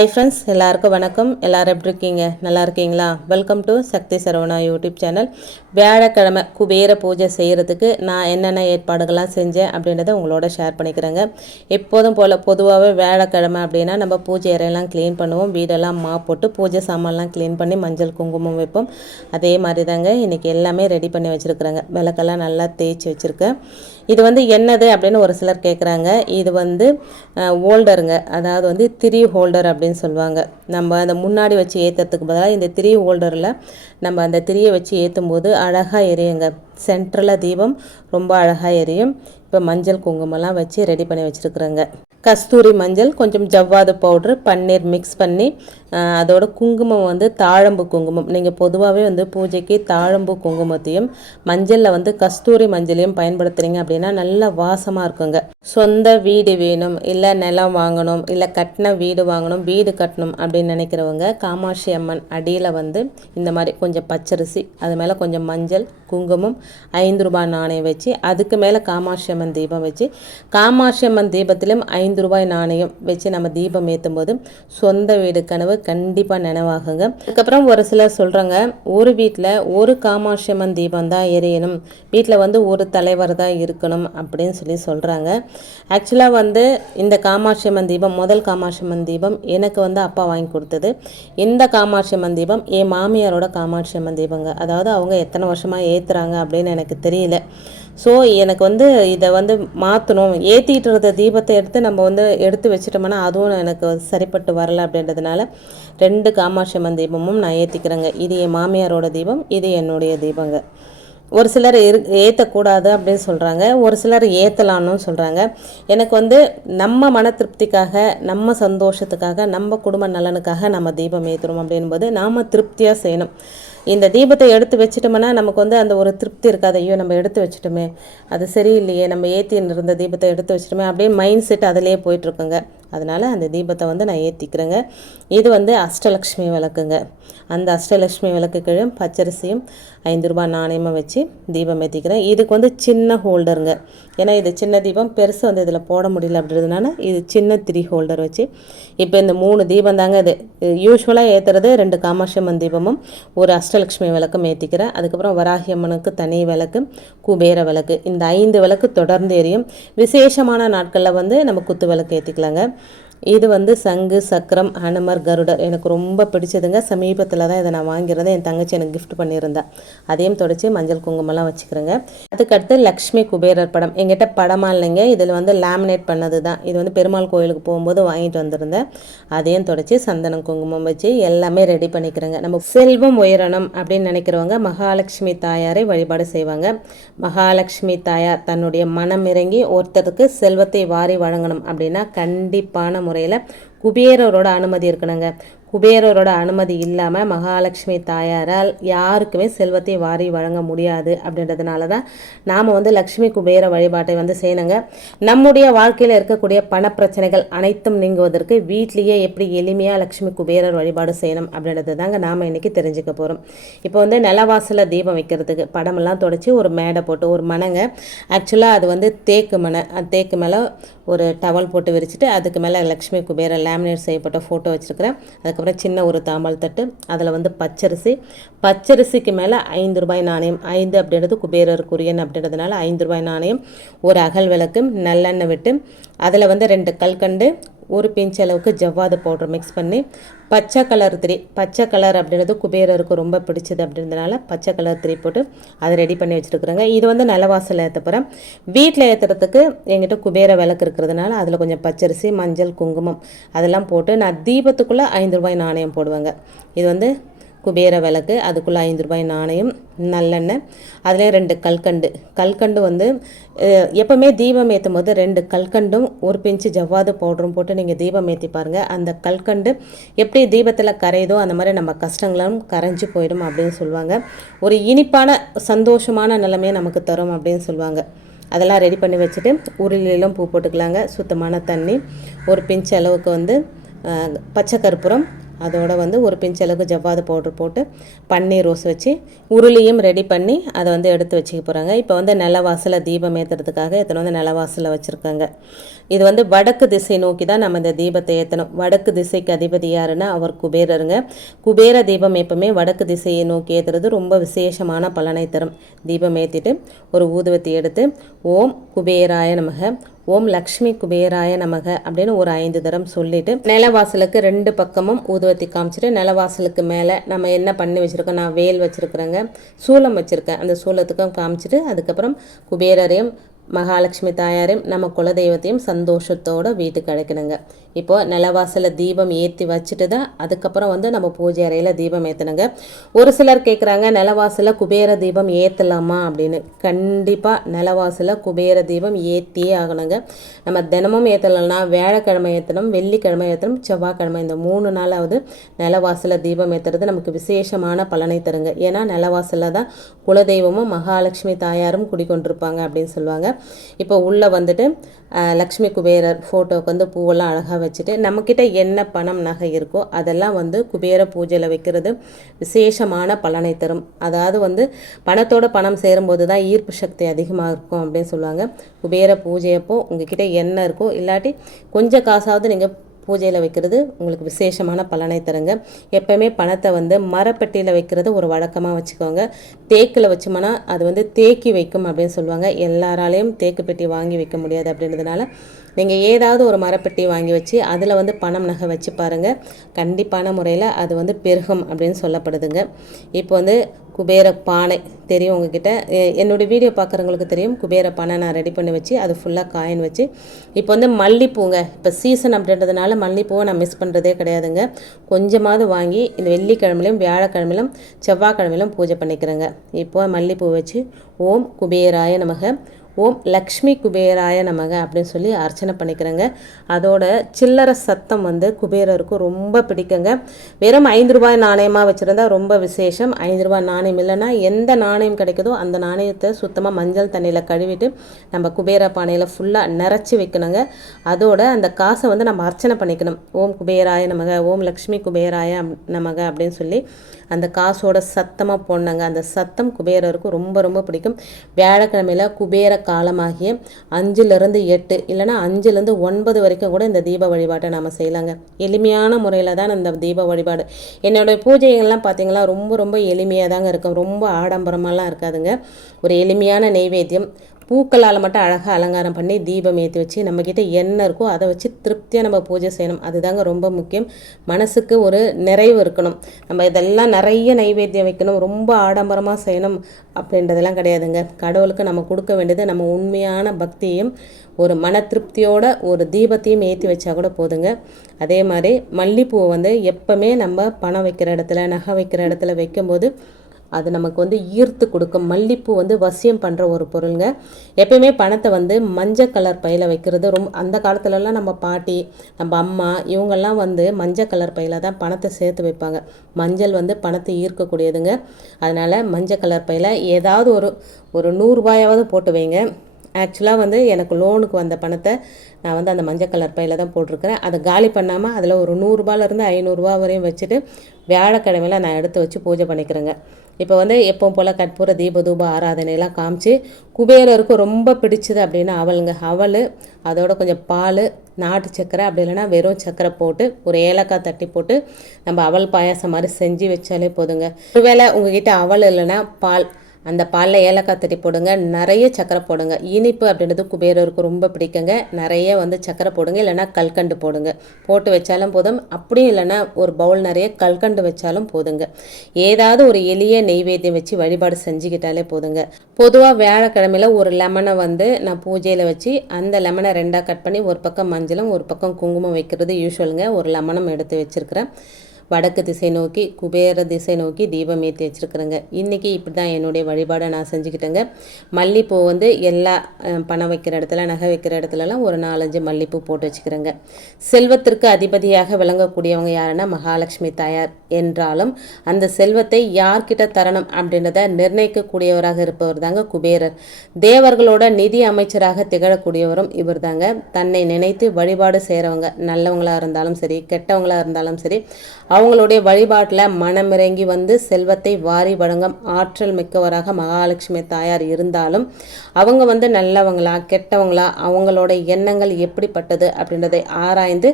Hi friends, எல்லாருக்கும் வணக்கம். எல்லோரும் எப்படி இருக்கீங்க? நல்லா இருக்கீங்களா? Welcome to Sakthi Saravana YouTube channel. வியாழக்கிழமை குபேர பூஜை செய்கிறதுக்கு நான் என்னென்ன ஏற்பாடுகள்லாம் செஞ்சேன் அப்படின்றத உங்களோட ஷேர் பண்ணிக்கிறேங்க. எப்போதும் போல் பொதுவாகவே வியாழக்கிழமை அப்படின்னா நம்ம பூஜை அறையெல்லாம் க்ளீன் பண்ணுவோம், வீடெல்லாம் போட்டு பூஜை சாமான்லாம் க்ளீன் பண்ணி மஞ்சள் குங்குமம் வைப்போம். அதே மாதிரி தாங்க இன்றைக்கி எல்லாமே ரெடி பண்ணி வச்சுருக்குறேங்க. விளக்கெல்லாம் நல்லா தேய்ச்சி வச்சுருக்கேன். இது என்னது அப்படின்னு ஒரு சிலர் கேட்குறாங்க. இது ஹோல்டருங்க, அதாவது திரி ஹோல்டர் அப்படின்னு சொல்லுவாங்க. நம்ம அந்த முன்னாடி வச்சு ஏற்றுறதுக்கு பதிலாக இந்த திரி ஹோல்டரில் நம்ம அந்த திரியை வச்சு ஏற்றும் போது அழகாக எரியுங்க. சென்ட்ரலில் தீபம் ரொம்ப அழகாக எரியும். இப்போ மஞ்சள் குங்குமம்லாம் வச்சு ரெடி பண்ணி வச்சுருக்குறேங்க. கஸ்தூரி மஞ்சள், கொஞ்சம் ஜவ்வாது பவுட்ரு, பன்னீர் மிக்ஸ் பண்ணி அதோட குங்குமம் தாழம்பு குங்குமம். நீங்கள் பொதுவாகவே பூஜைக்கு தாழம்பு குங்குமத்தையும் மஞ்சளில் கஸ்தூரி மஞ்சளையும் பயன்படுத்துகிறீங்க அப்படின்னா நல்ல வாசமாக இருக்குங்க. சொந்த வீடு வேணும், இல்லை நிலம் வாங்கணும், இல்லை கட்டின வீடு வாங்கணும், வீடு கட்டணும் அப்படின்னு நினைக்கிறவங்க காமாட்சி அம்மன் அடியில் இந்த மாதிரி கொஞ்சம் பச்சரிசி, அது மேலே கொஞ்சம் மஞ்சள் குங்குமம், 5 ரூபாய் நாணயம் வச்சு அதுக்கு மேலே காமாட்சி அம்மன் தீபம் வச்சு காமாட்சி அம்மன் தீபத்திலும் 5 ரூபாய் நாணயம் வச்சு நம்ம தீபம் ஏற்றும் போது சொந்த வீடு கனவு கண்டிப்பாக நினைவாகுங்க. அதுக்கப்புறம் ஒரு சிலர் சொல்கிறாங்க, ஒரு வீட்டில் ஒரு காமாட்சி அம்மன் தீபம் தான் எரியணும், வீட்டில் ஒரு தலைவர் தான் இருக்கணும் அப்படின்னு சொல்கிறாங்க. ஆக்சுவலாக இந்த காமாட்சி அம்மன் தீபம், முதல் காமாட்சி அம்மன் தீபம் எனக்கு அப்பா வாங்கி கொடுத்தது. இந்த காமாட்சி அம்மன் தீபம் என் மாமியாரோட காமாட்சி அம்மன் தீபங்க. அதாவது அவங்க எத்தனை வருஷமாக ஏற்றுறாங்க அப்படின்னு எனக்கு தெரியல. ஸோ எனக்கு இதை மாற்றணும், ஏற்றிட்டு இருந்த தீபத்தை எடுத்து நம்ம எடுத்து வச்சிட்டோம்னா அதுவும் எனக்கு சரிப்பட்டு வரலை அப்படின்றதுனால 2 காமாட்சி அம்மன் தீபமும் நான் ஏற்றிக்கிறேங்க. இது என் மாமியாரோட தீபம், இது என்னுடைய தீபங்க. ஒரு சிலர் ஏற்றக்கூடாது அப்படின்னு சொல்கிறாங்க, ஒரு சிலர் ஏற்றலான்னு சொல்கிறாங்க. எனக்கு நம்ம மன திருப்திக்காக, நம்ம சந்தோஷத்துக்காக, நம்ம குடும்ப நலனுக்காக நம்ம தீபம் ஏற்றுறோம் அப்படின்போது நாம் திருப்தியாக செய்யணும். இந்த தீபத்தை எடுத்து வச்சிட்டோம்னா நமக்கு அந்த ஒரு திருப்தி இருக்காது. ஐயோ நம்ம எடுத்து வச்சிட்டோமே, அது சரியில்லையே, நம்ம ஏற்றின்னு இருந்த தீபத்தை எடுத்து வச்சிட்டோமே அப்படியே மைண்ட் செட் அதிலே போயிட்டுருக்குங்க. அதனால் அந்த தீபத்தை நான் ஏற்றிக்கிறேங்க. இது அஷ்டலக்ஷ்மி விளக்குங்க. அந்த அஷ்டலக்ஷ்மி விளக்கு கீழே பச்சரிசியும் 5 ரூபாய் நாணயமும் வச்சு தீபம் ஏற்றிக்கிறேன். இதுக்கு சின்ன ஹோல்டருங்க. ஏன்னா இது சின்ன தீபம், பெருசு இதில் போட முடியல அப்படின்றதுனால இது சின்ன 3 ஹோல்டர் வச்சு இப்போ இந்த 3 தீபம் தாங்க. இது யூஸ்வலாக ஏற்றுறது 2 காமாட்சி அம்மன் தீபமும் ஒரு அஷ்டலக்ஷ்மி விளக்கும் ஏற்றிக்கிறேன். அதுக்கப்புறம் வராகி அம்மனுக்கு தனி விளக்கு, குபேர விளக்கு, இந்த 5 விளக்கு தொடர்ந்து எரியும். விசேஷமான நாட்களில் நம்ம குத்து விளக்கு ஏற்றிக்கலாங்க. இது சங்கு, சக்கரம், ஹனுமர், கருடர் எனக்கு ரொம்ப பிடிச்சதுங்க. சமீபத்தில் தான் இதை நான் வாங்கியிருந்தேன். என் தங்கச்சி எனக்கு கிஃப்ட் பண்ணியிருந்தேன். அதையும் தொடச்சி மஞ்சள் குங்குமம்லாம் வச்சுக்கிறேங்க. அதுக்கடுத்து லக்ஷ்மி குபேரர் படம் எங்கிட்ட படமாக இல்லைங்க, இதில் லேமினேட் பண்ணது தான். இது பெருமாள் கோயிலுக்கு போகும்போது வாங்கிட்டு வந்திருந்தேன். அதையும் தொடச்சி சந்தனம் குங்குமம் வச்சு எல்லாமே ரெடி பண்ணிக்கிறேங்க. நம்ம செல்வம் உயரணும் அப்படின்னு நினைக்கிறவங்க மகாலட்சுமி தாயாரை வழிபாடு செய்வாங்க. மகாலட்சுமி தாயார் தன்னுடைய மனம் இறங்கி ஒருத்தருக்கு செல்வத்தை வாரி வழங்கணும் அப்படின்னா கண்டிப்பான முறையில் குபேரரோட அனுமதி இருக்கணுங்க. குபேரரோட அனுமதி இல்லாமல் மகாலட்சுமி தாயாரால் யாருக்குமே செல்வத்தை வாரி வழங்க முடியாது. அப்படின்றதுனால தான் நாம் லக்ஷ்மி குபேர வழிபாட்டை செய்யணுங்க. நம்முடைய வாழ்க்கையில் இருக்கக்கூடிய பணப்பிரச்சனைகள் அனைத்தும் நீங்குவதற்கு வீட்லேயே எப்படி எளிமையாக லக்ஷ்மி குபேரர் வழிபாடு செய்யணும் அப்படின்றது தாங்க நாம் இன்றைக்கி தெரிஞ்சுக்க போகிறோம். இப்போ நிலவாசலில் தீபம் வைக்கிறதுக்கு படமெல்லாம் தொடச்சி ஒரு மேடை போட்டு ஒரு மனைங்க. ஆக்சுவலாக அது தேக்கு மனை. தேக்கு மேலே ஒரு டவல் போட்டு விரிச்சிட்டு அதுக்கு மேலே லக்ஷ்மி குபேரர் லேமினேட் செய்யப்பட்ட ஃபோட்டோ வச்சுருக்கிறேன். அதுக்கப்புறம் சின்ன ஒரு தாம்பால் தட்டு, அதில் பச்சரிசிக்கு மேலே 5 ரூபாய் நாணயம். 5 அப்படின்றது குபேரருக்குரியன் அப்படின்றதுனால 5 ரூபாய் நாணயம், ஒரு அகல் விளக்கு, நல்லெண்ணெய் விட்டு அதில் 2 கல்கண்டு, ஒரு பிஞ்ச் அளவுக்கு ஜவ்வாது பவுடர் மிக்ஸ் பண்ணி பச்சை கலர் திரி, பச்சை கலர் அப்படின்றது குபேரருக்கு ரொம்ப பிடிச்சது அப்படின்றதுனால பச்சை கலர் திரி போட்டு அதை ரெடி பண்ணி வச்சுருக்குறேங்க. இது நிலவாசல் ஏற்ற போகிறேன். வீட்டில் ஏற்றுறதுக்கு எங்கிட்ட குபேர விளக்கு இருக்கிறதுனால அதில் கொஞ்சம் பச்சரிசி, மஞ்சள், குங்குமம் அதெல்லாம் போட்டு நான் தீபத்துக்குள்ளே 5 ரூபாய் நாணயம் போடுவேங்க. இது குபேர விளக்கு, அதுக்குள்ளே 5 ரூபாய் நாணயம், நல்லெண்ணெய், அதிலே 2 கல்கண்டு எப்போவுமே தீபம் ஏற்றும் போது 2 கல்கண்டும் ஒரு பிஞ்சு ஜவ்வாது பவுடரும் போட்டு நீங்கள் தீபம் ஏற்றி பாருங்கள். அந்த கல்கண்டு எப்படி தீபத்தில் கரையுதோ அந்த மாதிரி நம்ம கஷ்டங்களும் கரைஞ்சி போயிடும் அப்படின்னு சொல்லுவாங்க. ஒரு இனிப்பான சந்தோஷமான நிலைமையை நமக்கு தரும் அப்படின்னு சொல்லுவாங்க. அதெல்லாம் ரெடி பண்ணி வச்சுட்டு உருளிலும் பூ போட்டுக்கலாங்க. சுத்தமான தண்ணி, ஒரு பிஞ்ச் அளவுக்கு பச்சை கற்பூரம், அதோட வந்து ஒரு பிஞ்ச் அளவுக்கு ஜவ்வாது பவுடர் போட்டு பன்னீர் ரோஸ் வச்சு உருளியும் ரெடி பண்ணி அதை வந்து எடுத்து வச்சுக்க போகிறாங்க. இப்போ வந்து நிலவாசலை தீபம் ஏற்றுறதுக்காக எத்தனை வந்து நிலவாசலை வச்சுருக்காங்க. இது வந்து வடக்கு திசை நோக்கி தான் நம்ம இந்த தீபத்தை ஏற்றணும். வடக்கு திசைக்கு அதிபதி யாருன்னா அவர் குபேரருங்க. குபேர தீபம் எப்பவுமே வடக்கு திசையை நோக்கி ஏற்றுறது ரொம்ப விசேஷமான பலனை தரும். தீபம் ஏற்றிட்டு ஒரு ஊதுவத்தி எடுத்து ஓம் குபேராய நமக, ஓம் லக்ஷ்மி குபேராய நமக அப்படின்னு ஒரு 5 தரம் சொல்லிட்டு நிலவாசலுக்கு 2 பக்கமும் ஊதுவத்தி காமிச்சிட்டு நிலவாசலுக்கு மேலே நம்ம என்ன பண்ணி வச்சுருக்கோம், நான் வேல் வச்சுருக்குறேங்க, சூலம் வச்சுருக்கேன், அந்த சூலத்துக்கும் காமிச்சிட்டு அதுக்கப்புறம் குபேரரையும் மகாலட்சுமி தாயாரையும் நம்ம குலதெய்வத்தையும் சந்தோஷத்தோடு வீட்டுக்கு அழைக்கணுங்க. இப்போது நிலவாசலில் தீபம் ஏற்றி வச்சுட்டு தான் அதுக்கப்புறம் வந்து நம்ம பூஜை அறையில் தீபம் ஏற்றணுங்க. ஒரு சிலர் கேட்குறாங்க நிலவாசலில் குபேர தீபம் ஏற்றலாமா அப்படின்னு. கண்டிப்பாக நிலவாசலில் குபேர தீபம் ஏற்றியே ஆகணுங்க. நம்ம தினமும் ஏற்றலைன்னா வியாழக்கிழமை ஏற்றணும், வெள்ளிக்கிழமை ஏற்றணும், செவ்வாய்க்கிழமை, இந்த 3 நாளாவது நிலவாசலில் தீபம் ஏற்றுறது நமக்கு விசேஷமான பலனை தருங்க. ஏன்னா நிலவாசலில் தான் குலதெய்வமும் மகாலட்சுமி தாயாரும் குடிக்கொண்டிருப்பாங்க அப்படின்னு சொல்லுவாங்க. இப்போ உள்ளே வந்துட்டு லக்ஷ்மி குபேரர் ஃபோட்டோவுக்கு வந்து பூவெல்லாம் அழகாக வச்சுட்டு நம்மக்கிட்ட என்ன பணம் நகை இருக்கோ அதெல்லாம் வந்து குபேர பூஜையில் வைக்கிறது விசேஷமான பலனை தரும். அதாவது வந்து பணத்தோட பணம் சேரும்போது தான் ஈர்ப்பு சக்தி அதிகமாக இருக்கும் அப்படின்னு சொல்லுவாங்க. குபேர பூஜையப்போ உங்ககிட்ட என்ன இருக்கோ இல்லாட்டி கொஞ்சம் காசாவது நீங்கள் பூஜையில் வைக்கிறது உங்களுக்கு விசேஷமான பலனை தருங்க. எப்போவுமே பணத்தை வந்து மரப்பெட்டியில் வைக்கிறது ஒரு வழக்கமாக வச்சுக்கோங்க. தேக்கில் வச்சோம்னா அது வந்து தேக்கி வைக்கும் அப்படின்னு சொல்லுவாங்க. எல்லாராலையும் தேக்கு பெட்டி வாங்கி வைக்க முடியாது அப்படின்றதுனால நீங்கள் ஏதாவது ஒரு மரப்பெட்டி வாங்கி வச்சு அதில் வந்து பணம் நகை வச்சு பாருங்கள். கண்டிப்பான முறையில் அது வந்து பெருகும் அப்படின்னு சொல்லப்படுதுங்க. இப்போ வந்து குபேர பானை தெரியும் உங்ககிட்ட, என்னோடய வீடியோ பார்க்குறவங்களுக்கு தெரியும். குபேர பானை நான் ரெடி பண்ணி வச்சு அது ஃபுல்லாக காயின் வச்சு இப்போ வந்து மல்லிப்பூங்க, இப்போ சீசன் அப்படின்றதுனால மல்லிப்பூவை நான் மிஸ் பண்ணுறதே கிடையாதுங்க. கொஞ்சமாவது வாங்கி இந்த வெள்ளிக்கிழமையிலும் வியாழக்கிழமையிலும் செவ்வாய்க்கிழமையிலும் பூஜை பண்ணிக்கிறேங்க. இப்போ மல்லிப்பூ வச்சு ஓம் குபேராய நமக, ஓம் லக்ஷ்மி குபேராய நமக அப்படின்னு சொல்லி அர்ச்சனை பண்ணிக்கிறேங்க. அதோட சில்லறை சத்தம் வந்து குபேரருக்கு ரொம்ப பிடிக்குங்க. வெறும் 5 ரூபாய் நாணயமாக வச்சுருந்தா ரொம்ப விசேஷம். 5 ரூபாய் நாணயம் இல்லைன்னா எந்த நாணயம் கிடைக்குதோ அந்த நாணயத்தை சுத்தமாக மஞ்சள் தண்ணியில் கழுவிட்டு நம்ம குபேர பானையில் ஃபுல்லாக நிறச்சி வைக்கணுங்க. அதோட அந்த காசை வந்து நம்ம அர்ச்சனை பண்ணிக்கணும். ஓம் குபேராய நமக, ஓம் லக்ஷ்மி குபேராய நமக அப்படின்னு சொல்லி அந்த காசோட சத்தமாக போடணுங்க. அந்த சத்தம் குபேரருக்கு ரொம்ப ரொம்ப பிடிக்கும். வியாழக்கிழமையில் குபேர காலமாகிய 5லிருந்து 8 இல்லைனா 5லிருந்து 9 வரைக்கும் கூட இந்த தீப வழிபாட்டை நம்ம செய்யலாங்க. எளிமையான முறையில் தான் இந்த தீப வழிபாடு. என்னோடய பூஜைகள்லாம் பார்த்திங்கன்னா ரொம்ப ரொம்ப எளிமையாக தாங்க இருக்கும். ரொம்ப ஆடம்பரமாலாம் இருக்காதுங்க. ஒரு எளிமையான நெய்வேத்தியம், பூக்களால் மட்டும் அழகாக அலங்காரம் பண்ணி தீபம் ஏற்றி வச்சு நம்மக்கிட்ட என்ன இருக்கோ அதை வச்சு திருப்தியாக நம்ம பூஜை செய்யணும். அதுதாங்க ரொம்ப முக்கியம். மனசுக்கு ஒரு நிறைவு இருக்கணும். நம்ம இதெல்லாம் நிறைய நைவேத்தியம் வைக்கணும், ரொம்ப ஆடம்பரமாக செய்யணும் அப்படின்றதெல்லாம் கிடையாதுங்க. கடவுளுக்கு நம்ம கொடுக்க வேண்டியது நம்ம உண்மையான பக்தியையும் ஒரு மன திருப்தியோட ஒரு தீபத்தையும் ஏற்றி வச்சா கூட போதுங்க. அதே மாதிரி மல்லிப்பூவை வந்து எப்போவுமே நம்ம பணம் வைக்கிற இடத்துல நகை வைக்கிற இடத்துல வைக்கும்போது அது நமக்கு வந்து ஈர்த்து கொடுக்கும். மல்லிப்பூ வந்து வசியம் பண்ணுற ஒரு பொருளுங்க. எப்பயுமே பணத்தை வந்து மஞ்சள் கலர் பையில் வைக்கிறது ரொம்ப, அந்த காலத்துலலாம் நம்ம பாட்டி நம்ம அம்மா இவங்கெல்லாம் வந்து மஞ்சள் கலர் பையில் தான் பணத்தை சேர்த்து வைப்பாங்க. மஞ்சள் வந்து பணத்தை ஈர்க்கக்கூடியதுங்க. அதனால் மஞ்சள் கலர் பையில் ஏதாவது ஒரு 100 ரூபாயாவது போட்டு வைங்க. ஆக்சுவலாக வந்து எனக்கு லோனுக்கு வந்த பணத்தை நான் வந்து அந்த மஞ்சள் கலர் பையில் தான் போட்டிருக்கிறேன். அதை காலி பண்ணாமல் அதில் ஒரு 100 ரூபாயிலேருந்து 500 ரூபா வரையும் வச்சுட்டு வியாழக்கிழமையில் நான் எடுத்து வச்சு பூஜை பண்ணிக்கிறேங்க. இப்போ வந்து எப்பவும் போல் கற்பூர தீபதூப ஆராதனையெல்லாம் காமிச்சு குபேரருக்கு ரொம்ப பிடிச்சது அப்படின்னா அவளுங்க, அவள் அதோட கொஞ்சம் பால், நாட்டு சக்கரை, அப்படி இல்லைன்னா வெறும் சக்கரை போட்டு ஒரு ஏலக்காய் தட்டி போட்டு நம்ம அவல் பாயாசம் மாதிரி செஞ்சு வச்சாலே போதுங்க. ஒருவேளை உங்ககிட்ட அவல் இல்லைன்னா பால், அந்த பாலில் ஏலக்காய் தட்டி போடுங்க, நிறைய சக்கரை போடுங்க. இனிப்பு அப்படின்றது குபேரருக்கு ரொம்ப பிடிக்குங்க. நிறைய வந்து சக்கரை போடுங்க, இல்லைனா கல்கண்டு போடுங்க. போட்டு வச்சாலும் போதும். அப்படியும் இல்லைனா ஒரு பவுல் நிறைய கல்கண்டு வச்சாலும் போதுங்க. ஏதாவது ஒரு எளிய நெய்வேத்தியம் வச்சு வழிபாடு செஞ்சுக்கிட்டாலே போதுங்க. பொதுவாக வியாழக்கிழமையில் ஒரு லெமனை வந்து நான் பூஜையில் வச்சு அந்த லெமனை 2ஆக கட் பண்ணி ஒரு பக்கம் மஞ்சளும் ஒரு பக்கம் குங்குமம் வைக்கிறது யூஸ்வலுங்க. ஒரு லெமனும் எடுத்து வச்சுருக்கிறேன். வடக்கு திசை நோக்கி குபேர திசை நோக்கி தீபம் ஏற்றி வச்சுருக்குறேங்க. இன்றைக்கி இப்படி தான் என்னுடைய வழிபாடை நான் செஞ்சுக்கிட்டேங்க. மல்லிப்பூ வந்து எல்லா பணம் வைக்கிற இடத்துல நகை வைக்கிற இடத்துலலாம் ஒரு 4-5 மல்லிப்பூ போட்டு வச்சுக்கிறேங்க. செல்வத்திற்கு அதிபதியாக விளங்கக்கூடியவங்க யாருன்னா மகாலட்சுமி தாயார் என்றாலும் அந்த செல்வத்தை யார்கிட்ட தரணும் அப்படின்றத நிர்ணயிக்கக்கூடியவராக இருப்பவர் தாங்க குபேரர். தேவர்களோட நிதி அமைச்சராக திகழக்கூடியவரும் இவர் தாங்க. தன்னை நினைத்து வழிபாடு செய்கிறவங்க நல்லவங்களாக இருந்தாலும் சரி கெட்டவங்களாக இருந்தாலும் சரி அவங்களுடைய வழிபாட்டில் மனமிறங்கி வந்து செல்வத்தை வாரி வழங்கும் ஆற்றல் மிக்கவராக மகாலட்சுமி தாயார் இருந்தாலும் அவங்க வந்து நல்லவங்களா கெட்டவங்களா, அவங்களோட எண்ணங்கள் எப்படிப்பட்டது அப்படின்றதை ஆராய்ந்து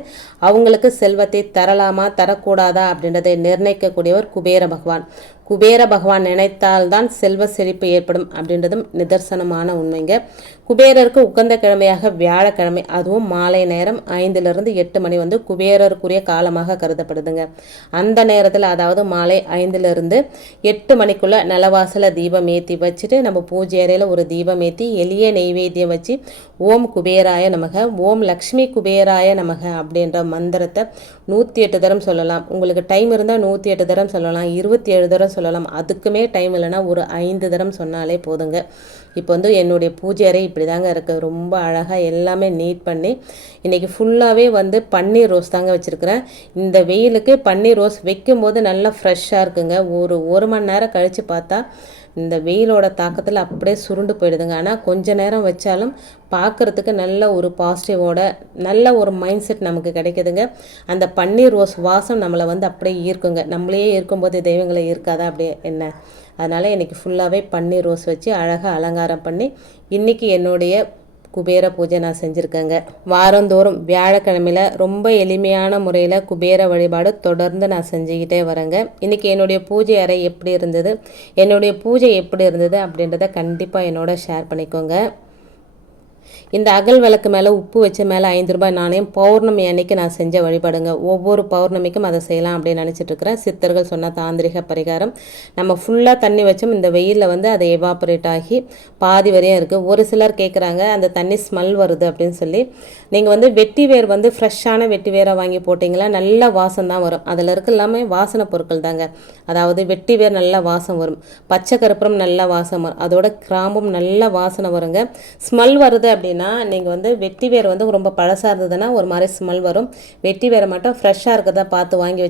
அவங்களுக்கு செல்வத்தை தரலாமா தரக்கூடாதா அப்படின்றதை நிர்ணயிக்கக்கூடியவர் குபேர பகவான். குபேர பகவான் நினைத்தால்தான் செல்வ செழிப்பு ஏற்படும் அப்படின்றதும் நிதர்சனமான உண்மைங்க. குபேரருக்கு உகந்த கிழமையாக வியாழக்கிழமை, அதுவும் மாலை நேரம் 5லிருந்து 8 மணி வந்து குபேரருக்குரிய காலமாக கருதப்படுதுங்க. அந்த நேரத்தில், அதாவது மாலை 5லிருந்து 8 மணிக்குள்ள நிலவாசல தீபம் ஏற்றி வச்சுட்டு நம்ம பூஜை அறையில் ஒரு தீபம் ஏற்றி எளிய நெய்வேத்தியம் வச்சு ஓம் குபேராய நமக, ஓம் லக்ஷ்மி குபேராய நமக அப்படின்ற மந்திரத்தை 108 தரம் சொல்லலாம். உங்களுக்கு டைம் இருந்தால் 108 தரம் சொல்லலாம், 27 தரம் சொல்லலாம். அதுக்குமே டைம் இல்லைன்னா ஒரு 5 தரம் சொன்னாலே போதுங்க. இப்போ வந்து என்னுடைய பூஜை அறை இப்படி தாங்க இருக்குது. ரொம்ப அழகாக எல்லாமே நீட் பண்ணி இன்றைக்கி ஃபுல்லாகவே வந்து பன்னீர் ரோஸ் தாங்க வச்சுருக்கிறேன். இந்த வெயிலுக்கு பன்னீர் ரோஸ் வைக்கும்போது நல்லா ஃப்ரெஷ்ஷாக இருக்குங்க. ஒரு மணி நேரம் கழித்து பார்த்தா இந்த வெயிலோட தாக்கத்தில் அப்படியே சுருண்டு போயிடுதுங்க. ஆனால் கொஞ்ச நேரம் வச்சாலும் பார்க்குறதுக்கு நல்ல ஒரு பாசிட்டிவோட நல்ல ஒரு மைண்ட் செட் நமக்கு கிடைக்குதுங்க. அந்த பன்னீர் ரோஸ் வாசம் நம்மளை வந்து அப்படியே ஈர்க்குங்க. நம்மளையே இருக்கும்போது தெய்வங்களை ஈர்க்காதா அப்படியே என்ன? அதனால் இன்றைக்கி ஃபுல்லாகவே பன்னீர் ரோஸ் வச்சு அழகாக அலங்காரம் பண்ணி இன்றைக்கி என்னுடைய குபேர பூஜை நான் செஞ்சுருக்கேங்க. வாரந்தோறும் வியாழக்கிழமையில் ரொம்ப எளிமையான முறையில் குபேர வழிபாடு தொடர்ந்து நான் செஞ்சுக்கிட்டே வரேங்க. இன்றைக்கி என்னுடைய பூஜை அறை எப்படி இருந்தது, என்னுடைய பூஜை எப்படி இருந்தது அப்படின்றத கண்டிப்பாக என்னோட ஷேர் பண்ணிக்கோங்க. இந்த அகல் விளக்கு மேலே உப்பு வச்ச மேலே 5 ரூபாய் நாணயம் பௌர்ணமி அன்னைக்கு நான் செஞ்ச வழிபாடுங்க. ஒவ்வொரு பௌர்ணமிக்கும் அதை செய்யலாம் அப்படின்னு நினச்சிட்ருக்கிறேன். சித்தர்கள் சொன்ன தாந்திரிக பரிகாரம். நம்ம ஃபுல்லாக தண்ணி வச்சோம், இந்த வெயிலில் வந்து அதை எவாபரேட் ஆகி பாதி வரையும் இருக்குது. ஒரு சிலர் கேட்குறாங்க அந்த தண்ணி ஸ்மெல் வருது அப்படின்னு சொல்லி. நீங்கள் வந்து வெட்டி வேர் வந்து ஃப்ரெஷ்ஷான வெட்டி வேரை வாங்கி போட்டிங்களா நல்ல வாசம் தான் வரும். அதில் இருக்க எல்லாமே வாசனை பொருட்கள் தாங்க. அதாவது வெட்டி வேர் நல்ல வாசம் வரும், பச்சை கருப்புரம் நல்ல வாசம் வரும், அதோட கிராம்பும் நல்ல வாசனை வருங்க. ஸ்மெல் வருது அப்படின்னா நீங்கள் வந்து வெட்டி வேர் வந்து ரொம்ப பழசாக இருந்ததுன்னா ஒரு மாதிரி ஸ்மெல் வரும். வெட்டி வேரை மட்டும் ஃப்ரெஷ்ஷாக இருக்கிறதா பார்த்து வாங்கி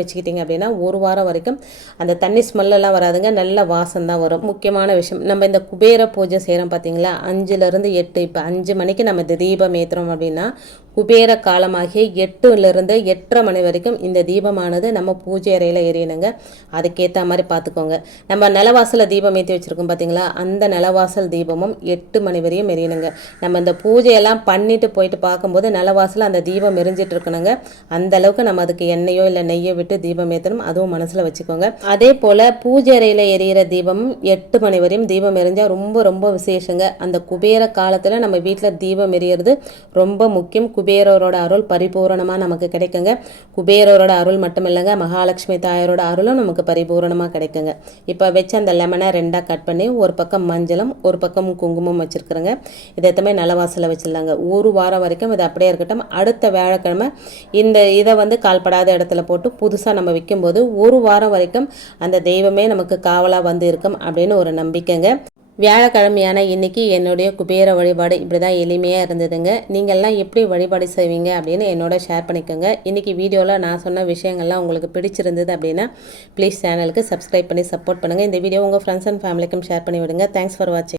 வச்சுக்கிட்டீங்க அப்படின்னா 1 வாரம் வரைக்கும் அந்த தண்ணி ஸ்மெல்லாம் வராதுங்க, நல்ல வாசம் தான் வரும். முக்கியமான விஷயம், நம்ம இந்த குபேர பூஜை செய்கிறோம் பார்த்தீங்களா, 5லிருந்து 8, இப்போ 5 மணிக்கு நம்ம இந்த தீபம் ஏற்றுறோம் அப்படின்னா குபேர காலமாகிய 8லிருந்து 8:30 மணி வரைக்கும் இந்த தீபமானது நம்ம பூஜை அறையில் எரியணுங்க. அதுக்கேற்ற மாதிரி பார்த்துக்கோங்க. நம்ம நிலவாசலில் தீபம் ஏற்றி வச்சுருக்கோம் பார்த்தீங்களா, அந்த நிலவாசல் தீபமும் 8 மணி வரையும் எரியணுங்க. நம்ம இந்த பூஜையெல்லாம் பண்ணிட்டு போயிட்டு பார்க்கும்போது நிலவாசலில் அந்த தீபம் எரிஞ்சிட்டு இருக்கணுங்க. அந்த அளவுக்கு நம்ம அதுக்கு எண்ணெயோ இல்லை நெய்யோ விட்டு தீபம் ஏற்றணும், அதுவும் மனசில் வச்சுக்கோங்க. அதே போல் பூஜை அறையில் எரியிற தீபமும் 8 மணி வரையும் தீபம் எரிஞ்சால் ரொம்ப ரொம்ப விசேஷங்க. அந்த குபேர காலத்தில் நம்ம வீட்டில் தீபம் எரியறது ரொம்ப முக்கியம். குபேரரோட அருள் பரிபூரணமாக நமக்கு கிடைக்குங்க. குபேரரோட அருள் மட்டும் இல்லைங்க, மகாலட்சுமி தாயாரோட அருளும் நமக்கு பரிபூரணமாக கிடைக்குங்க. இப்போ வச்சு அந்த லெமனை 2ஆக கட் பண்ணி ஒரு பக்கம் மஞ்சளும் ஒரு பக்கம் குங்குமம் வச்சுருக்குறேங்க. இதை எத்தமே நிலவாசலில் வச்சிடலாங்க. 1 வாரம் வரைக்கும் இது அப்படியே இருக்கட்டும். அடுத்த வியாழக்கிழமை இதை வந்து கால்படாத இடத்துல போட்டு புதுசாக நம்ம வைக்கும்போது 1 வாரம் வரைக்கும் அந்த தெய்வமே நமக்கு காவலாக வந்து இருக்கும் அப்படின்னு ஒரு நம்பிக்கைங்க. வியாழக்கிழமையான இன்றைக்கி என்னுடைய குபேர வழிபாடு இப்படி தான் எளிமையாக இருந்ததுங்க. நீங்கள்லாம் எப்படி வழிபாடு செய்வீங்க அப்படின்னு என்னோட ஷேர் பண்ணிக்கோங்க. இன்றைக்கி வீடியோவில் நான் சொன்ன விஷயங்கள்லாம் உங்களுக்கு பிடிச்சிருந்தது அப்படின்னா ப்ளீஸ் சேனலுக்கு சப்ஸ்கிரைப் பண்ணி சப்போர்ட் பண்ணுங்கள். இந்த வீடியோ உங்கள் ஃப்ரெண்ட்ஸ் அண்ட் ஃபேமிலிக்கும் ஷேர் பண்ணி விடுங்க. தேங்க்ஸ் ஃபார் வாட்சிங்.